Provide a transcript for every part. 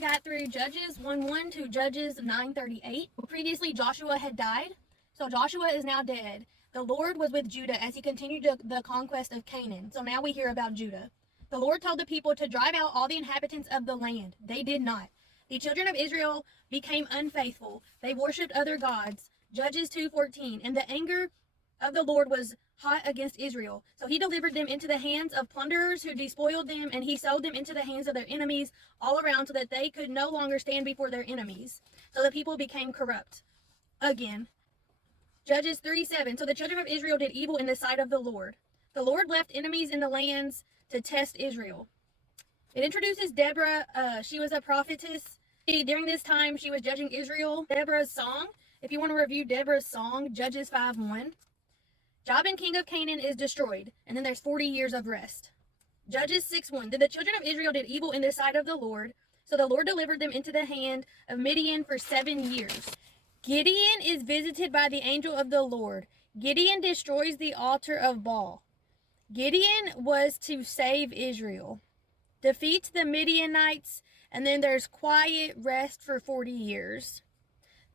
got through Judges 1:1 to Judges 9:38. Previously, Joshua had died, so Joshua is now dead. The Lord was with Judah as he continued the conquest of Canaan. So now we hear about Judah. The Lord told the people to drive out all the inhabitants of the land. They did not. The children of Israel became unfaithful. They worshipped other gods. Judges 2:14. And the anger of the Lord was hot against Israel. So he delivered them into the hands of plunderers who despoiled them, and he sold them into the hands of their enemies all around so that they could no longer stand before their enemies. So the people became corrupt. Again. Judges 3:7. So the children of Israel did evil in the sight of the Lord. The Lord left enemies in the lands to test Israel. It introduces Deborah. She was a prophetess. During this time, she was judging Israel. Deborah's song. If you want to review Deborah's song, Judges 5:1. Jabin, king of Canaan, is destroyed, and then there's 40 years of rest. Judges 6:1. Then the children of Israel did evil in the sight of the Lord, so the Lord delivered them into the hand of Midian for 7 years. Gideon is visited by the angel of the Lord. Gideon destroys the altar of Baal. Gideon was to save Israel, defeats the Midianites, and then there's quiet rest for 40 years.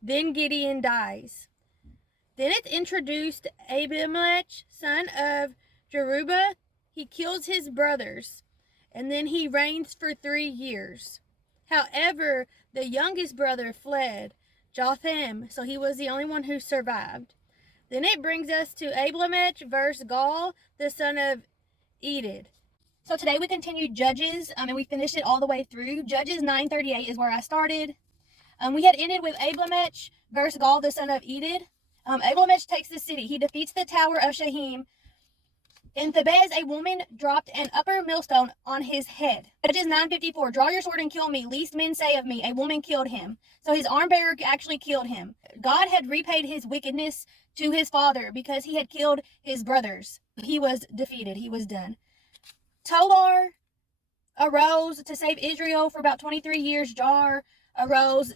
Then Gideon dies. Then it's introduced Abimelech, son of Jerubbaal. He kills his brothers, and then he reigns for 3 years. However, the youngest brother fled, Jotham, so he was the only one who survived. Then it brings us to Abimelech versus Gaul, the son of Edid. So today we continued Judges, and we finished it all the way through. Judges 9:38 is where I started. We had ended with Abimelech versus Gaul, the son of Edid. Abimelech takes the city. He defeats the tower of Shahim. In Thebez, a woman dropped an upper millstone on his head. Judges 9:54. Draw your sword and kill me, lest men say of me, a woman killed him. So his arm bearer actually killed him. God had repaid his wickedness to his father because he had killed his brothers. He was defeated. He was done. Tolar arose to save Israel for about 23 years. Jar arose,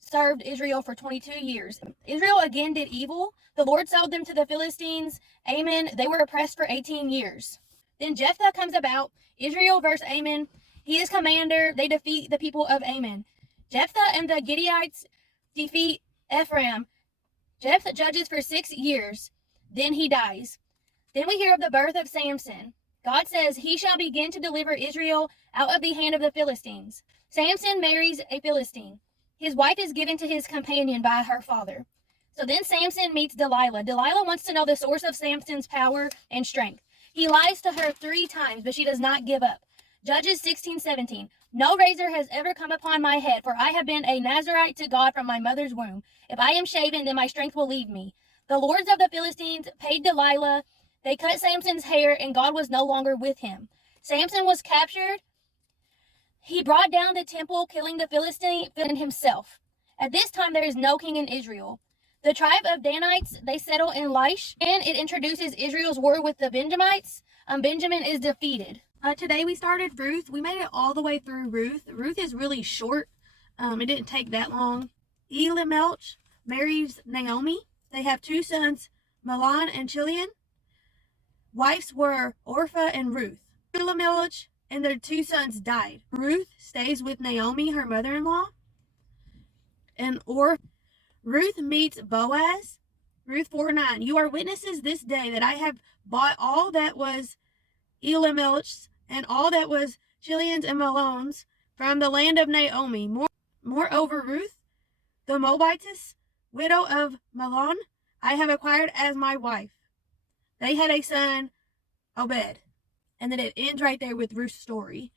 served Israel for 22 years. Israel again did evil. The Lord sold them to the Philistines. Ammon, they were oppressed for 18 years. Then Jephthah comes about. Israel versus Ammon. He is commander. They defeat the people of Ammon. Jephthah and the Gideonites defeat Ephraim. Jephthah judges for 6 years. Then he dies. Then we hear of the birth of Samson. God says he shall begin to deliver Israel out of the hand of the Philistines. Samson marries a Philistine. His wife is given to his companion by her father. So then Samson meets Delilah. Delilah wants to know the source of Samson's power and strength. He lies to her 3 times, but she does not give up. Judges 16:17. No razor has ever come upon my head, for I have been a Nazirite to God from my mother's womb. If I am shaven, then my strength will leave me. The lords of the Philistines paid Delilah. They cut Samson's hair, and God was no longer with him. Samson was captured. He brought down the temple, killing the Philistine and himself. At this time, there is no king in Israel. The tribe of Danites, they settle in Laish, and it introduces Israel's war with the Benjamites. Benjamin is defeated. Today we started Ruth. We made it all the way through Ruth. Ruth is really short. It didn't take that long. Elimelech marries Naomi. They have 2 sons, Mahlon and Chilion. Wives were Orpah and Ruth. Elimelech and their 2 sons died. Ruth stays with Naomi, her mother-in-law. And Ruth meets Boaz. Ruth 4:9. You are witnesses this day that I have bought all that was Elimelech's and all that was Chilion's and Mahlon's from the land of Naomi. Moreover, Ruth, the Moabitess, widow of Mahlon, I have acquired as my wife. They had a son, Obed. And then it ends right there with Ruth's story.